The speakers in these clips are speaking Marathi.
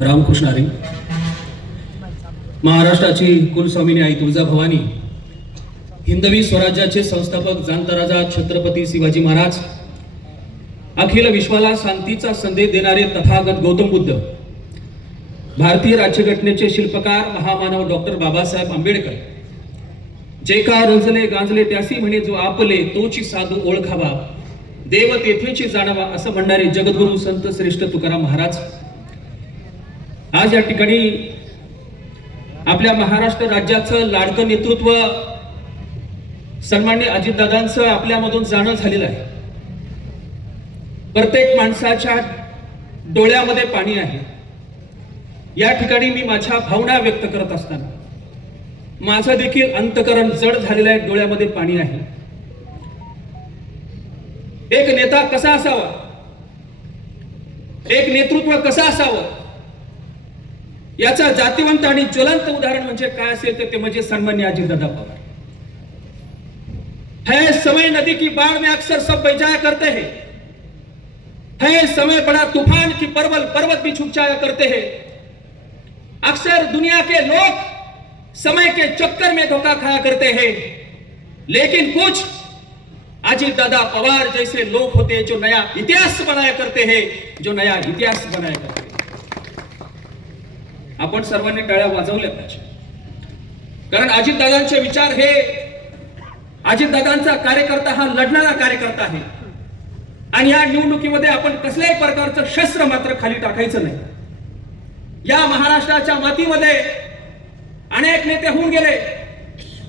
रामकृष्ण हरी. महाराष्ट्राची कुलस्वामिनी आई तुळजाभवानी, हिंदवी स्वराज्याचे संस्थापक जाणता राजा छत्रपती शिवाजी महाराज, अखिल विश्वाला शांतीचा संदेश देणारे तथागत गौतम बुद्ध, भारतीय राज्यघटनेचे शिल्पकार महामानव डॉक्टर बाबासाहेब आंबेडकर, जे का रंजले गांजले त्यासी म्हणे जो आपले तोची साधू ओळखावा, देव तेथेची जाणावा असं म्हणणारे जगद्गुरु संत श्रेष्ठ तुकाराम महाराज आज या ठिकाणी आपल्या महाराष्ट्र राज्याचं लाडकं नेतृत्व सन्माननीय अजितदादांचं आपल्यामधून जाणं झालेलं आहे. प्रत्येक माणसाच्या डोळ्यामध्ये पाणी आहे. या ठिकाणी मी माझ्या भावना व्यक्त करत असताना माझं देखील अंतकरण जड झालेलं आहे, डोळ्यामध्ये पाणी आहे. एक नेता कसा असावा, एक नेतृत्व कसं असावं, याचा जातिवंत आणि ज्वलंत उदाहरण म्हणजे काय असेल तर ते म्हणजे सन्माननीय अजितदादा पवार. है समय नदी की बाढ़ में अक्सर सब बह करते हैं, है समय बड़ा तूफान की पर्वत भी छुप जाया करते हैं. अक्सर दुनिया के लोग समय के चक्कर में धोखा खाया करते हैं, लेकिन कुछ अजितदादा पवार जैसे लोग होते हैं जो नया इतिहास बनाया करते हैं, जो नया इतिहास बनाया करते हैं. आपण सर्वांनी टाळ्या वाजवल्या पाहिजे, कारण अजितदादांचे विचार हे, अजितदादांचा कार्यकर्ता हा लढणारा कार्यकर्ता आहे. आणि या निवडणुकीमध्ये आपण कसल्याही प्रकारचं शस्त्र मात्र खाली टाकायचं नाही. या महाराष्ट्राच्या मातीमध्ये अनेक नेते होऊन गेले.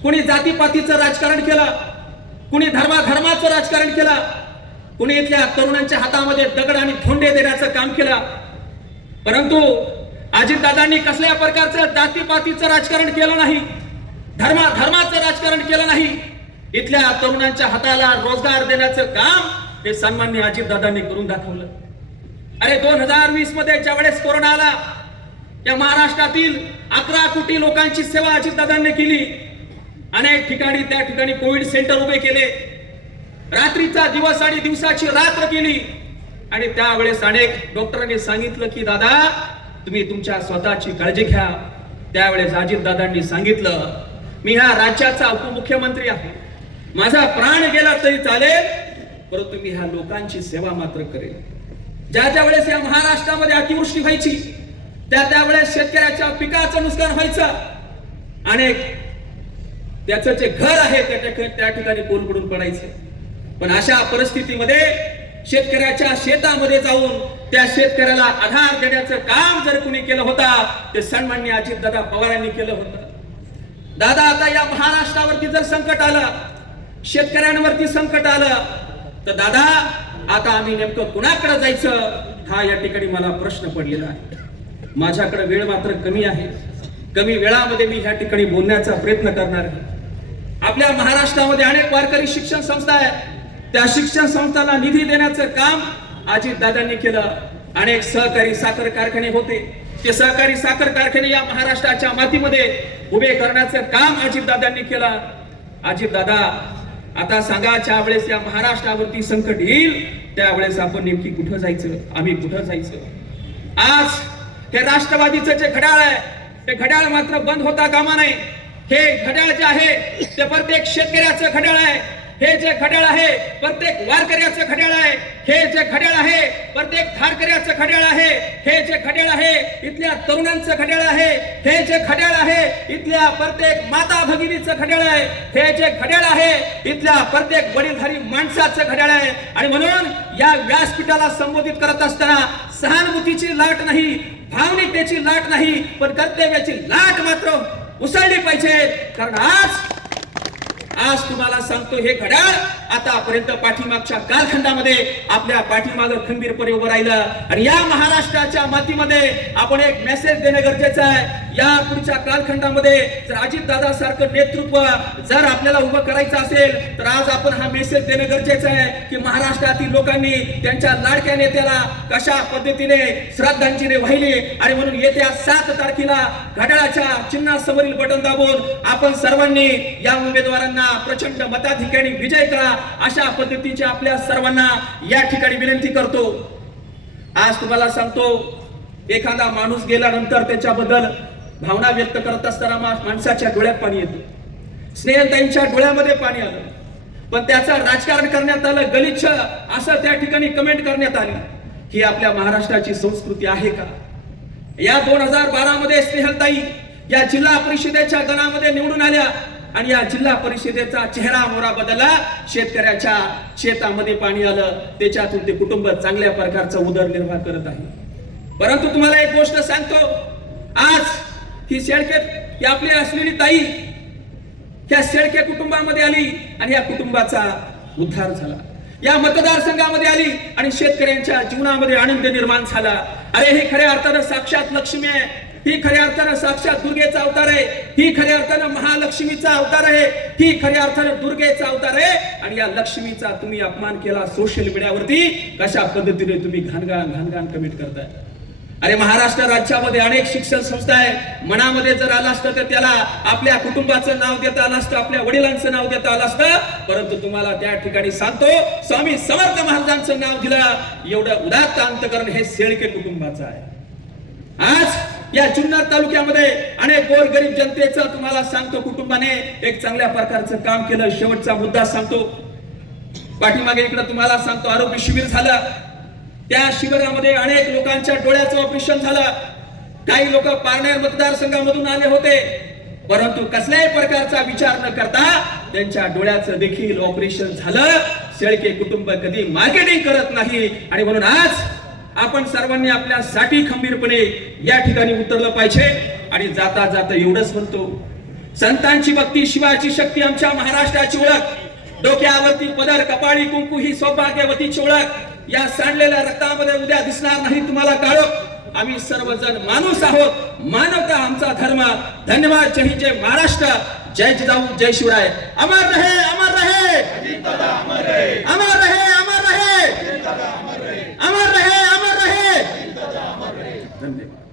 कुणी जातीपातीचं राजकारण केलं, कुणी धर्माचं राजकारण केलं, कुणी इथल्या तरुणांच्या हातामध्ये दगड आणि धोंडे देण्याचं काम केलं. परंतु अजितदादांनी कसल्या प्रकारचं जातीपातीचं राजकारण केलं नाही, धर्माचं राजकारण केलं नाही. इथल्या तरुणांच्या हाताला रोजगार देण्याचं काम हे सन्माननीय अजितदादांनी करून दाखवलं. अरे 2020 मध्ये ज्यावेळेस कोरोना आला, या महाराष्ट्रातील 11 कोटी लोकांची सेवा अजितदादांनी केली. अनेक ठिकाणी त्या ठिकाणी कोविड सेंटर उभे केले, रात्रीचा दिवस आणि दिवसाची रात्र केली. आणि त्यावेळेस अनेक डॉक्टरांनी सांगितलं की दादा तुम्ही तुमच्या स्वतःची काळजी घ्या. त्यावेळेस अजितदादांनी सांगितलं मी ह्या राज्याचा उपमुख्यमंत्री आहे, माझा प्राण गेला तरी चालेल, परंतु मी ह्या लोकांची सेवा मात्र करेल. ज्या वेळेस या महाराष्ट्रामध्ये अतिवृष्टी व्हायची, त्यावेळेस शेतकऱ्याच्या पिकाचं नुकसान व्हायचं, अनेक त्याचं जे घर आहे त्या ठिकाणी कोलमडून पडायचे. पण अशा परिस्थितीमध्ये शेतकऱ्याच्या शेतामध्ये जाऊन त्या शेतकऱ्याला आधार देण्याचं काम जर कुणी केलं होता ते सन्माननीय अजितदादा पवारांनी केलं होतं. दादा आता या महाराष्ट्रावरती जर संकट आलं, शेतकऱ्यांवरती संकट आलं, तर दादा आता आम्ही नेमकं कुणाकडे जायचं हा या ठिकाणी मला प्रश्न पडलेला आहे. माझ्याकडे वेळ मात्र कमी आहे. कमी वेळामध्ये मी ह्या ठिकाणी बोलण्याचा प्रयत्न करणार आहे. आपल्या महाराष्ट्रामध्ये अनेक वारकरी शिक्षण संस्था आहेत. त्या शिक्षण संस्थांना निधी देण्याचं काम अजितदादांनी केलं. अनेक सहकारी साखर कारखाने होते, ते सहकारी साखर कारखाने या महाराष्ट्राच्या मातीमध्ये उभे करण्याचं काम अजितदादांनी केलं. अजितदादा आता सांगा, ज्या वेळेस या महाराष्ट्रावरती संकट येईल त्यावेळेस आपण नेमकी कुठं जायचं, आम्ही कुठं जायचं. आज हे राष्ट्रवादीचं जे घड्याळ आहे ते घड्याळ मात्र बंद होता कामा नये. हे घड्याळ जे आहे ते प्रत्येक शेतकऱ्याचं घड्याळ आहे. हे जे घड्याळ आहे प्रत्येक वारकऱ्याचं घड्याळ आहे. हे जे घड्याळ आहे प्रत्येक धारकऱ्याचं घड्याळ आहे. हे जे घड्याळ आहे इथल्या तरुणांचं घड्याळ आहे. हे जे घड्याळ आहे इथल्या प्रत्येक माता भगिनीचं घड्याळ आहे. हे जे घड्याळ आहे इथल्या प्रत्येक वडीलधारी माणसाचं घड्याळ आहे. आणि म्हणून या व्यासपीठाला संबोधित करत असताना सहानुभूतीची लाट नाही, भावनिकतेची लाट नाही, पण कर्तव्याची लाट मात्र उसळली पाहिजे. कारण आज तुम्हाला सांगतो, हे घड्याळ आतापर्यंत पाठीमागच्या कालखंडामध्ये आपल्या पाठीमागं खंबीरपणे उभं राहिलं. आणि या महाराष्ट्राच्या मातीमध्ये आपण एक मेसेज देणं गरजेचं आहे. या पुढच्या कालखंडामध्ये जर अजितदादा सारखं नेतृत्व जर आपल्याला उभं करायचं असेल तर आज आपण हा मेसेज देणं गरजेचं आहे की महाराष्ट्रातील लोकांनी त्यांच्या लाडक्या नेत्याला कशा पद्धतीने श्रद्धांजली वाहिली. आणि म्हणून येत्या 7 तारखेला घड्याळाच्या चिन्हासमोरील बटन दाबून आपण सर्वांनी या उमेदवारांना प्रचंड मताधिक्याने विजय करा, अशा पद्धतीची आपल्या सर्वांना या ठिकाणी विनंती करतो. आज तुम्हाला सांगतो, एखादा माणूस गेल्यानंतर त्याच्याबद्दल भावना व्यक्त करत असताना माणसाच्या डोळ्यात पाणी येतं. स्नेहलताईंच्या डोळ्यामध्ये पाणी आलं, पण त्याचं राजकारण करण्यात आलं, गलिच्छ असं त्या ठिकाणी कमेंट करण्यात आली. ही आपल्या महाराष्ट्राची संस्कृती आहे का? या 2012 मध्ये स्नेहलताई या जिल्हा परिषदेच्या गणामध्ये निवडून आल्या आणि या जिल्हा परिषदेचा चेहरा मोहरा बदलला. शेतकऱ्याच्या शेतामध्ये पाणी आलं, त्याच्यातून ते कुटुंब चांगल्या प्रकारचा उदरनिर्वाह करत आहे. परंतु तुम्हाला एक गोष्ट सांगतो, आज ही शेळके ही आपली असलेली ताई ह्या शेळके कुटुंबामध्ये आली आणि या कुटुंबाचा उद्धार झाला. या मतदारसंघामध्ये आली आणि शेतकऱ्यांच्या जीवनामध्ये आनंद निर्माण झाला. अरे ही खऱ्या अर्थानं साक्षात लक्ष्मी आहे, ही खऱ्या अर्थानं साक्षात दुर्गेचा अवतार आहे, ही खऱ्या अर्थानं महालक्ष्मीचा अवतार आहे, ही खऱ्या अर्थानं दुर्गेचा अवतार आहे. आणि या लक्ष्मीचा तुम्ही अपमान केला सोशल मीडियावरती, कशा पद्धतीने तुम्ही घाणघाण कमेंट करताय. अरे महाराष्ट्र राज्यामध्ये अनेक शिक्षण संस्था आहे, मनामध्ये जर आला असतं तर त्याला आपल्या कुटुंबाचं नाव देता आलं असतं, आपल्या वडिलांचं नाव देता आलं असतं. परंतु तुम्हाला त्या ठिकाणी सांगतो, स्वामी समर्थ महाराजांचं नाव दिलं. एवढं उदात्त अंतकरण हे शेळके कुटुंबाचं आहे. आज या जुन्नर तालुक्यामध्ये अनेक गोरगरीब जनतेचं तुम्हाला सांगतो कुटुंबाने एक चांगल्या प्रकारचं काम केलं. शेवटचा मुद्दा सांगतो, पाठीमागे इकडे तुम्हाला सांगतो आरोग्य शिबिर झालं. त्या शिबिरामध्ये अनेक लोकांच्या डोळ्याचं ऑपरेशन झालं. काही लोक पारनेर मतदारसंघामधून आले होते, परंतु कसल्याही प्रकारचा विचार न करता त्यांच्या डोळ्याचं देखील ऑपरेशन झालं. शेळके कुटुंब कधी मार्केटिंग करत नाही आणि म्हणून आज आपण सर्वांनी आपल्यासाठी खंबीरपणे या ठिकाणी उतरलं पाहिजे. आणि जाता जाता एवढंच म्हणतो, संतांची भक्ती, शिवाची शक्ती, आमच्या महाराष्ट्राची ओळख, डोक्यावरती पदर, कपाळी कुंकू ही सौभाग्यवतीची ओळख. या सांडलेल्या रक्तामध्ये उद्या दिसणार नाही तुम्हाला काळोख. आम्ही सर्वजण माणूस आहोत, मानवता आमचा धर्म. धन्यवाद. जय हिंद, जय महाराष्ट्र, जय जिजाऊ, जय शिवराय. अमर रहे, अमर रहे, अमर रहे, अमर रहे, अमर रहे, अमर रहे. धन्यवाद.